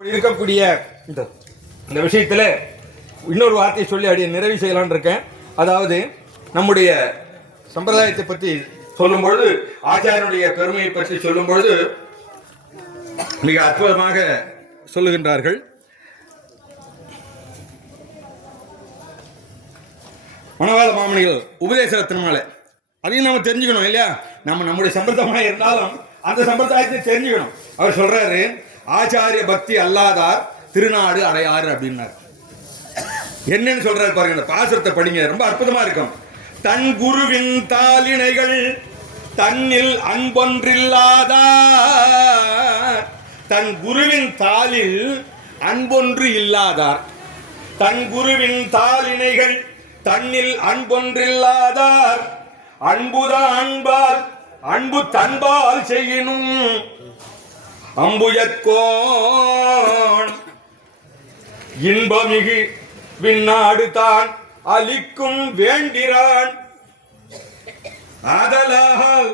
இருக்கக்கூடிய இந்த விஷயத்தில் இன்னொரு வார்த்தையை சொல்லி அடிய நிறைவு செய்யலான் இருக்கேன். அதாவது நம்முடைய சம்பிரதாயத்தை பற்றி சொல்லும் பொழுது, ஆச்சாரியனுடைய பெருமையை பற்றி சொல்லும் பொழுது மிக அற்புதமாக சொல்லுகின்றார்கள். மணவாள மாமணிகள் உபதேச ரத்னமால அதையும் நம்ம தெரிஞ்சுக்கணும் இல்லையா? நம்முடைய சம்பிரதாயமாக இருந்தாலும் அந்த சம்பிரதாயத்தை தெரிஞ்சுக்கணும். அவர் சொல்றாரு, ஆச்சாரிய பக்தி அல்லாதார் திருநாடு அடையாறு அப்படின்னார். என்னன்னு சொல்றாரு பாருங்க, இந்த பாசுரத்தை படிங்க, ரொம்ப அற்புதமா இருக்கும். தன் குருவின் தாளிணைகள் தன்னில் அன்பொன்றில்லாதார், தன் குருவின் தாளில் அன்பொன்று இல்லாதார், தன் குருவின் தாளிணைகள் தன்னில் அன்பொன்றில்லாதார், அன்புதான் அன்பால் அன்பு தன்பால் செய்யினும் அம்புயற்கோன் இன்பமிகு விண்ணாடு தான் அளிக்கும் வேண்டிரான், ஆதலால்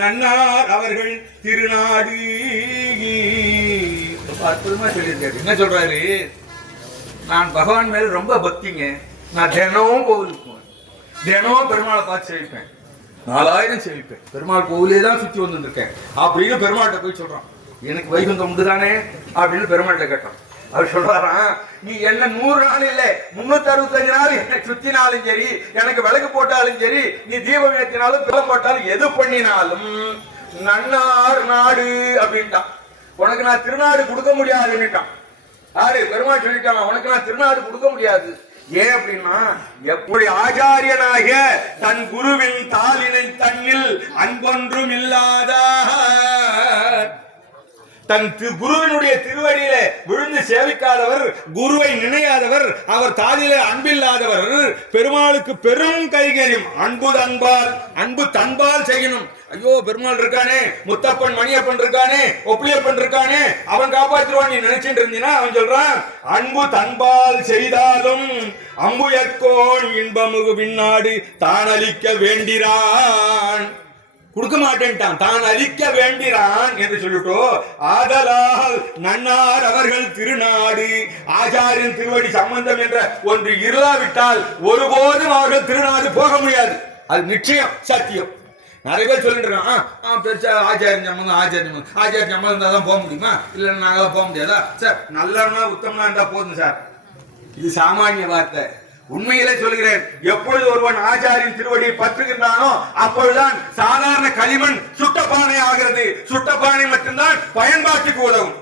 நன்னார் அவர்கள் திருநாடு. அற்புதமா சொல்லியிருக்காரு. என்ன சொல்றாரு? நான் பகவான் மேல ரொம்ப பக்திங்க. நான் தினமும் கோவிலுக்கு போவேன், தினமும் பெருமாளை பார்த்து செவிப்பேன், 4000 செவிப்பேன், பெருமாள் கோவிலே தான் சுற்றி வந்துருக்கேன் அப்படின்னு பெருமாள்கிட்ட போய் சொல்றான். எனக்கு வைகுந்தம் உண்டு தானே அப்படின்னு பெருமாள்கிட்ட கேட்டான். அவர் சொல்றாராம், நீ என்ன 100 நாள் இல்லை 365 நாள் என்னை சுத்தினாலும் சரி, எனக்கு விளக்கு போட்டாலும் சரி, நீ தீபம் ஏற்றினாலும் பிளம் போட்டாலும் எது பண்ணினாலும் நன்னார் நாடு அப்படின்ட்டான். உனக்கு நான் திருநாடு கொடுக்க முடியாதுன்னுட்டான். யாரு? பெருமாள் சொல்லிட்டான், உனக்கு நான் திருநாடு கொடுக்க முடியாது. ஏன் அப்படின்னா, எப்படி ஆச்சாரியனாக தன் குருவின் தாளினை தன்னில் அன்பொன்றும் இல்லாத, தன் குருவினுடைய திருவடியில விழுந்து சேவிக்காதவர், குருவை நினையாதவர், அவர் தாளிலே அன்பில்லாதவர், பெருமாளுக்கு பெரும் கைகரியும் அன்பு தன்பால் அன்பு தன்பால் செய்யணும். ஐயோ, பெருமாள் இருக்கானே, முத்தப்பன் மணியப்பன் இருக்கானே, ஒப்பிலியப்பன் இருக்கானே, அவன் காப்பாற்றுவான் நீ நினைச்சிட்டு இருந்தீங்கன்னா, அவன் சொல்றான், அன்பு தன்பால் செய்தாலும் அம்புயற்கோன் இன்பமுகு விண்ணாடு தான் அளிக்க வேண்டிரான், கொடுக்க மாட்டேன்ட்டான், தான் அளிக்க வேண்டிறான் என்று சொல்லிட்டோ. ஆதலால் நன்னார் அவர்கள் திருநாடு, ஆச்சாரியன் திருவடி சம்பந்தம் என்ற ஒன்று இல்லாவிட்டால் ஒருபோதும் அவர்கள் திருநாடு போக முடியாது. அது நிச்சயம், சத்தியம். நிறைய பேர் சொல்லிட்டு இருக்கான், பெருசா ஆச்சாரியன் சம்பந்தம் ஆச்சாரிய சம்பந்தம் இருந்தால் தான் போக முடியுமா? இல்லை நாங்களாம் போக முடியாதா? சார், நல்லவனா உத்தமனா இருந்தா போதும் சார். இது சாமானிய வார்த்தை. உண்மையிலே சொல்கிறேன், எப்பொழுது ஒருவன் ஆச்சாரியின் திருவடியை பற்றுகின்றானோ அப்பொழுதுதான் சாதாரண களிமண் சுட்டப்பானை ஆகிறது. சுட்டப்பானை மட்டும்தான் பயன்பாட்டுக்கு உதவும்.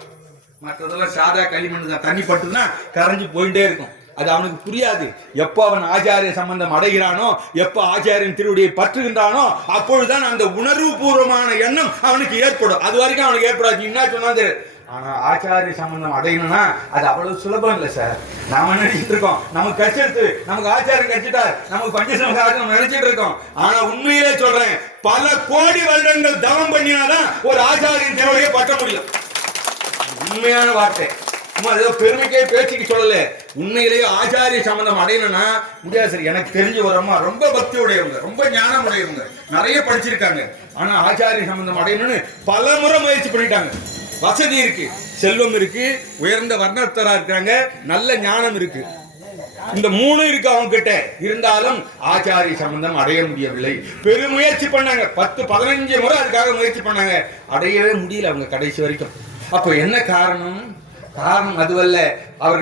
மற்றதெல்லாம் சாதா களிமண் தான், தண்ணி பட்டுனா கரைஞ்சு போயிட்டே இருக்கும். அது அவனுக்கு புரியாது. எப்போ அவன் ஆச்சாரிய சம்பந்தம் அடைகிறானோ, எப்போ ஆச்சாரியின் திருவடியை பற்றுகின்றானோ அப்பொழுதுதான் அந்த உணர்வு பூர்வமான எண்ணம் அவனுக்கு ஏற்படும். அது வரைக்கும் அவனுக்கு ஏற்படாது. என்ன சொன்னாது? ஆனா ஆச்சாரிய சம்பந்தம் அடையணும்னா அது அவ்வளவு சுலபம் இல்லை சார். நாம நினைச்சிட்டு இருக்கோம் நமக்கு கட்சிட்டு, நமக்கு ஆச்சாரம் கட்சிட்டார், நமக்கு பஞ்சசமகாரம் நினைச்சிட்டு இருக்கோம். ஆனா உண்மையிலே சொல்றேன், பல கோடி வருடங்கள் தவம் பண்ணினாதான் ஒரு ஆச்சாரியின் திருவடியை பற்ற முடியும். உண்மையான வார்த்தை. ஏதோ பெருமைக்கே பேச்சுக்கு சொல்லல. உண்மையிலேயே ஆச்சாரிய சம்பந்தம் அடையணும்னா முடியாது சார். எனக்கு தெரிஞ்ச ஒரு அம்மா ரொம்ப பக்தி உடையவங்க, ரொம்ப ஞானம் உடையவங்க, நிறைய படிச்சிருக்காங்க. ஆனா ஆச்சாரிய சம்பந்தம் அடையணும்னு பல முறை முயற்சி பண்ணிட்டாங்க. வசதி இருக்கு, செல்வம் இருக்கு, உயர்ந்த வர்ணத்தரா இருக்காங்க, நல்ல ஞானம் இருக்கு, இந்த 3 இருக்கு அவங்க கிட்ட. இருந்தாலும் ஆச்சாரிய சம்பந்தம் அடைய முடியவில்லை. பெருமுயற்சி பண்ணாங்க, 10-15 முறை அதுக்காக முயற்சி பண்ணாங்க, அடையவே முடியல அவங்க கடைசி வரைக்கும். அப்போ என்ன காரணம்? காரணம் அதுவல்ல, அவர்கள்